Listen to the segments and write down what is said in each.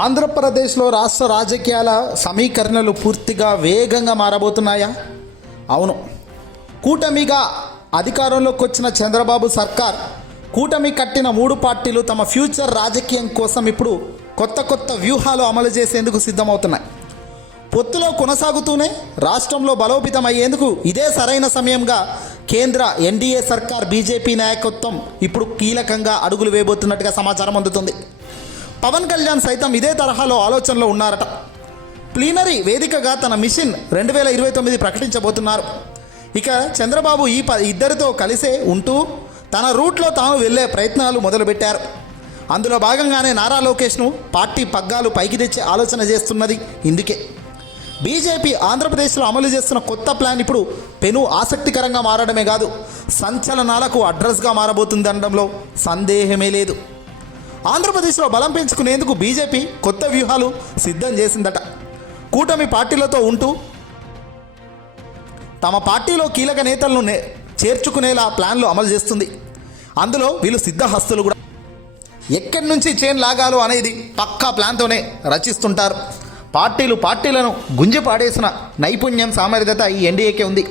ఆంధ్రప్రదేశ్లో రాష్ట్ర రాజకీయాల సమీకరణలు పూర్తిగా వేగంగా మారబోతున్నాయా? అవును. కూటమిగా అధికారంలోకి వచ్చిన చంద్రబాబు సర్కార్ కూటమి కట్టిన మూడు పార్టీలు తమ ఫ్యూచర్ రాజకీయం కోసం ఇప్పుడు కొత్త కొత్త వ్యూహాలు అమలు చేసేందుకు సిద్ధమవుతున్నాయి. పొత్తులో కొనసాగుతూనే రాష్ట్రంలో బలోపేతం అయ్యేందుకు ఇదే సరైన సమయంగా కేంద్ర ఎన్డీఏ సర్కార్ బీజేపీ నాయకత్వం ఇప్పుడు కీలకంగా అడుగులు వేయబోతున్నట్టుగా సమాచారం అందుతుంది. పవన్ కళ్యాణ్ సైతం ఇదే తరహాలో ఆలోచనలో ఉన్నారట. ప్లీనరీ వేదికగా తన మిషన్ రెండు వేల ఇరవై తొమ్మిది ప్రకటించబోతున్నారు. ఇక చంద్రబాబు ఈ ప ఇద్దరితో కలిసే ఉంటూ తన రూట్లో తాను వెళ్ళే ప్రయత్నాలు మొదలుపెట్టారు. అందులో భాగంగానే నారా లోకేష్ను పార్టీ పగ్గాలు పైకి తెచ్చే ఆలోచన చేస్తున్నది ఇందుకే. బీజేపీ ఆంధ్రప్రదేశ్లో అమలు చేస్తున్న కొత్త ప్లాన్ ఇప్పుడు పెను ఆసక్తికరంగా మారడమే కాదు సంచలనాలకు అడ్రస్గా మారబోతుంది అనడంలో సందేహమే లేదు. ఆంధ్రప్రదేశ్లో బలం పెంచుకునేందుకు బీజేపీ కొత్త వ్యూహాలు సిద్ధం చేసిందట. కూటమి పార్టీలతో ఉంటూ తమ పార్టీలో కీలక నేతలను నే- చేర్చుకునేలా ప్లాన్లు అమలు చేస్తుంది. అందులో వీళ్ళు సిద్ధహస్తులు కూడా. ఎక్కడి నుంచి చైన్ లాగాలో అనేది పక్కా ప్లాన్తోనే రచిస్తుంటారు. పార్టీలు పార్టీలను గుంజిపాడేసిన నైపుణ్యం సామర్థ్యత ఈ ఎన్డీఏకే ఉంది.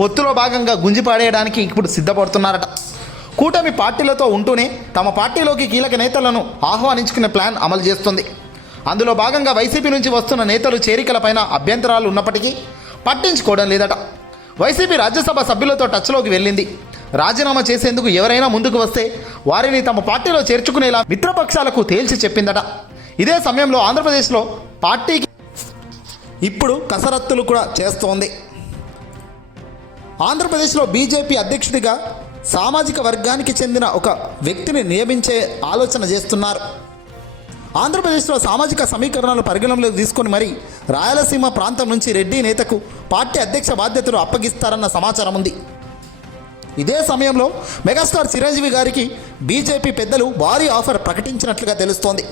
పొత్తులో భాగంగా గుంజిపాడేయడానికి ఇప్పుడు సిద్ధపడుతున్నారట. కూటమి పార్టీలతో ఉంటూనే తమ పార్టీలోకి కీలక నేతలను ఆహ్వానించుకునే ప్లాన్ అమలు చేస్తుంది. అందులో భాగంగా వైసీపీ నుంచి వస్తున్న నేతలు చేరికలపైన అభ్యంతరాలు ఉన్నప్పటికీ పట్టించుకోవడం లేదట. వైసీపీ రాజ్యసభ సభ్యులతో టచ్లోకి వెళ్ళింది. రాజీనామా చేసేందుకు ఎవరైనా ముందుకు వస్తే వారిని తమ పార్టీలో చేర్చుకునేలా మిత్రపక్షాలకు తేల్చి చెప్పిందట. ఇదే సమయంలో ఆంధ్రప్రదేశ్లో పార్టీకి ఇప్పుడు కసరత్తులు కూడా చేస్తోంది. ఆంధ్రప్రదేశ్లో బీజేపీ అధ్యక్షుడిగా సామాజిక వర్గానికి చెందిన ఒక వ్యక్తిని నియమించే ఆలోచన చేస్తున్నారు. ఆంధ్రప్రదేశ్లో సామాజిక సమీకరణాలు పరిగణనలోకి తీసుకొని మరి రాయలసీమ ప్రాంతం నుంచి రెడ్డి నేతకు పార్టీ అధ్యక్ష బాధ్యతలు అప్పగిస్తారన్న సమాచారం ఉంది. ఇదే సమయంలో మెగాస్టార్ చిరంజీవి గారికి బీజేపీ పెద్దలు భారీ ఆఫర్ ప్రకటించినట్లుగా తెలుస్తోంది.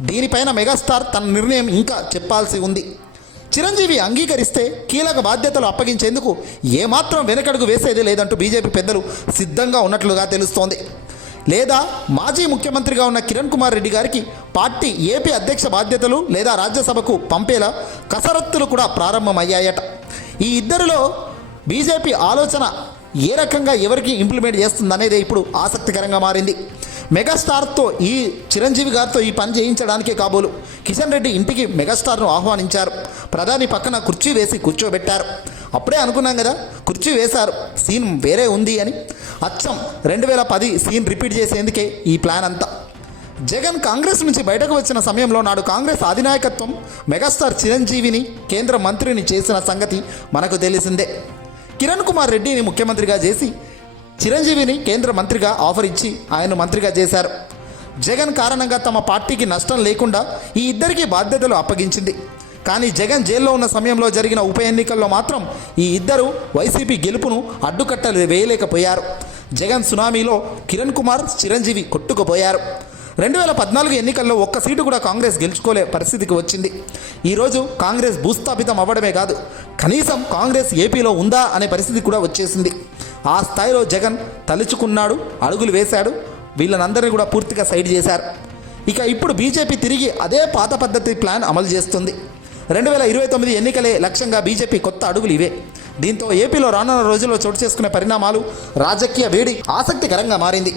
దీనిపైన మెగాస్టార్ తన నిర్ణయం ఇంకా చెప్పాల్సి ఉంది. చిరంజీవి అంగీకరిస్తే కీలక బాధ్యతలు అప్పగించేందుకు ఏమాత్రం వెనకడుగు వేసేది లేదంటూ బీజేపీ పెద్దలు సిద్ధంగా ఉన్నట్లుగా తెలుస్తోంది. లేదా మాజీ ముఖ్యమంత్రిగా ఉన్న కిరణ్ కుమార్ రెడ్డి గారికి పార్టీ ఏపీ అధ్యక్ష బాధ్యతలు లేదా రాజ్యసభకు పంపేలా కసరత్తులు కూడా ప్రారంభమయ్యాయట. ఈ ఇద్దరిలో బీజేపీ ఆలోచన ఏ రకంగా ఎవరికి ఇంప్లిమెంట్ చేస్తుందనేది ఇప్పుడు ఆసక్తికరంగా మారింది. మెగాస్టార్తో ఈ చిరంజీవి గారితో ఈ పని చేయించడానికే కాబోలు. కిషన్ రెడ్డి ఇంటికి మెగాస్టార్ను ఆహ్వానించారు. ప్రధాని పక్కన కుర్చీ వేసి కూర్చోబెట్టారు. అప్పుడే అనుకున్నాం కదా కుర్చీ వేశారు. సీన్ వేరే ఉంది అని. అచ్చం రెండు వేల పది సీన్ రిపీట్ చేసేందుకే ఈ ప్లాన్ అంతా. జగన్ కాంగ్రెస్ నుంచి బయటకు వచ్చిన సమయంలో నాడు కాంగ్రెస్ అధినాయకత్వం మెగాస్టార్ చిరంజీవిని కేంద్ర మంత్రిని చేసిన సంగతి మనకు తెలిసిందే. కిరణ్ కుమార్ రెడ్డిని ముఖ్యమంత్రిగా చేసి చిరంజీవిని కేంద్ర మంత్రిగా ఆఫర్ ఇచ్చి ఆయన మంత్రిగా చేశారు. జగన్ కారణంగా తమ పార్టీకి నష్టం లేకుండా ఈ ఇద్దరికి బాధ్యతలు అప్పగించింది. కానీ జగన్ జైల్లో ఉన్న సమయంలో జరిగిన ఉప ఎన్నికల్లో మాత్రం ఈ ఇద్దరు వైసీపీ గెలుపును అడ్డుకట్టలు వేయలేకపోయారు జగన్ సునామీలో కిరణ్ కుమార్ చిరంజీవి కొట్టుకుపోయారు. రెండు వేల పద్నాలుగు ఎన్నికల్లో ఒక్క సీటు కూడా కాంగ్రెస్ గెలుచుకోలే పరిస్థితికి వచ్చింది. ఈరోజు కాంగ్రెస్ భూస్థాపితం అవ్వడమే కాదు కనీసం కాంగ్రెస్ ఏపీలో ఉందా అనే పరిస్థితి కూడా వచ్చేసింది. ఆ స్థాయిలో జగన్ తలుచుకున్నాడు అడుగులు వేశాడు వీళ్ళనందరినీ కూడా పూర్తిగా సైడ్ చేశారు. ఇక ఇప్పుడు బీజేపీ తిరిగి అదే పాత పద్ధతి ప్లాన్ అమలు చేస్తుంది. రెండు వేల ఇరవై తొమ్మిది ఎన్నికలే లక్ష్యంగా బీజేపీ కొత్త అడుగులు ఇవే. దీంతో ఏపీలో రానున్న రోజుల్లో చోటు చేసుకునే పరిణామాలు రాజకీయ వేడి ఆసక్తికరంగా మారింది.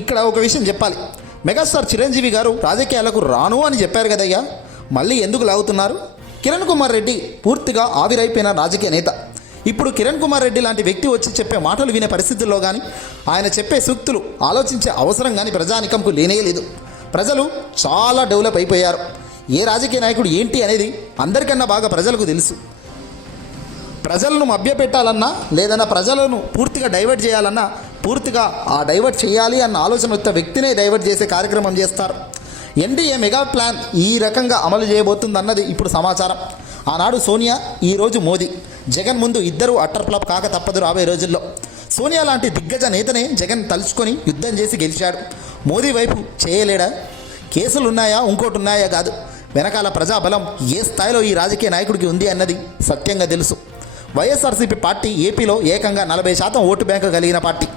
ఇక్కడ ఒక విషయం చెప్పాలి. మెగాస్టార్ చిరంజీవి గారు రాజకీయాలకు రాను అని చెప్పారు కదయ్యా. మళ్ళీ ఎందుకు లాగుతున్నారు? కిరణ్ కుమార్ రెడ్డి పూర్తిగా ఆవిరైపోయిన రాజకీయ నేత. ఇప్పుడు కిరణ్ కుమార్ రెడ్డి లాంటి వ్యక్తి వచ్చి చెప్పే మాటలు వినే పరిస్థితుల్లో కానీ ఆయన చెప్పే సూక్తులు ఆలోచించే అవసరం కానీ ప్రజానికంకు లేనే లేదు. ప్రజలు చాలా డెవలప్ అయిపోయారు. ఏ రాజకీయ నాయకుడు ఏంటి అనేది అందరికన్నా బాగా ప్రజలకు తెలుసు. ప్రజలను మభ్యపెట్టాలన్నా లేదన్నా ప్రజలను పూర్తిగా డైవర్ట్ చేయాలన్నా పూర్తిగా ఆ డైవర్ట్ చేయాలి అన్న ఆలోచన వచ్చే వ్యక్తినే డైవర్ట్ చేసే కార్యక్రమం చేస్తారు. ఎన్డీఏ మెగా ప్లాన్ ఈ రకంగా అమలు చేయబోతుందన్నది ఇప్పుడు సమాచారం. ఆనాడు సోనియా ఈరోజు మోదీ. జగన్ ముందు ఇద్దరు అట్టర్ ఫ్లాప్ కాక తప్పదు రాబోయే రోజుల్లో. సోనియా లాంటి దిగ్గజ నేతనే జగన్ తలుచుకొని యుద్ధం చేసి గెలిచాడు. మోదీ వైపు చేయలేడా? కేసులు ఉన్నాయా ఇంకోటి ఉన్నాయా కాదు. వెనకాల ప్రజాబలం ఏ స్థాయిలో ఈ రాజకీయ నాయకుడికి ఉంది అన్నది సత్యంగా తెలుసు. వైఎస్ఆర్సీపీ పార్టీ ఏపీలో ఏకంగా నలభై శాతం ఓటు బ్యాంకు కలిగిన పార్టీ.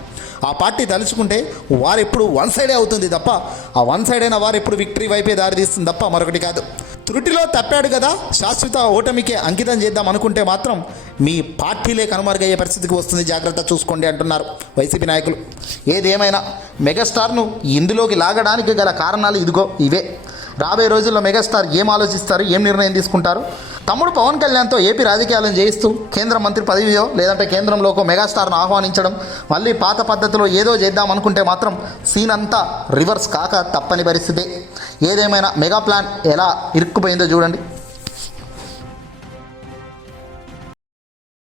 ఆ పార్టీ తలుచుకుంటే వారు ఎప్పుడు వన్ సైడే అవుతుంది తప్ప ఆ వన్ సైడ్ అయిన వారు ఎప్పుడు విక్టరీ వైపే దారితీస్తుంది తప్ప మరొకటి కాదు. త్రుటిలో తప్పాడు కదా శాశ్వత ఓటమికే అంకితం చేద్దాం అనుకుంటే మాత్రం మీ పార్టీలే కనుమరుగయ్యే పరిస్థితికి వస్తుంది. జాగ్రత్త చూసుకోండి అంటున్నారు వైసీపీ నాయకులు. ఏదేమైనా మెగాస్టార్ను ఇందులోకి లాగడానికి గల కారణాలు ఇదిగో ఇవే. రాబోయే రోజుల్లో మెగాస్టార్ ఏం ఆలోచిస్తారు ఏం నిర్ణయం తీసుకుంటారు? తమ్ముడు పవన్ కళ్యాణ్తో ఏపీ రాజకీయాలను చేయిస్తూ కేంద్ర మంత్రి పదవియో లేదంటే కేంద్రంలోకి మెగాస్టార్ను ఆహ్వానించడం మళ్ళీ పాత పద్ధతిలో ఏదో చేద్దాం అనుకుంటే మాత్రం సీన్ అంతా రివర్స్ కాక తప్పని పరిస్థితి. ఏదేమైనా మెగా ప్లాన్ ఎలా ఇరుక్కుపోయిందో చూడండి.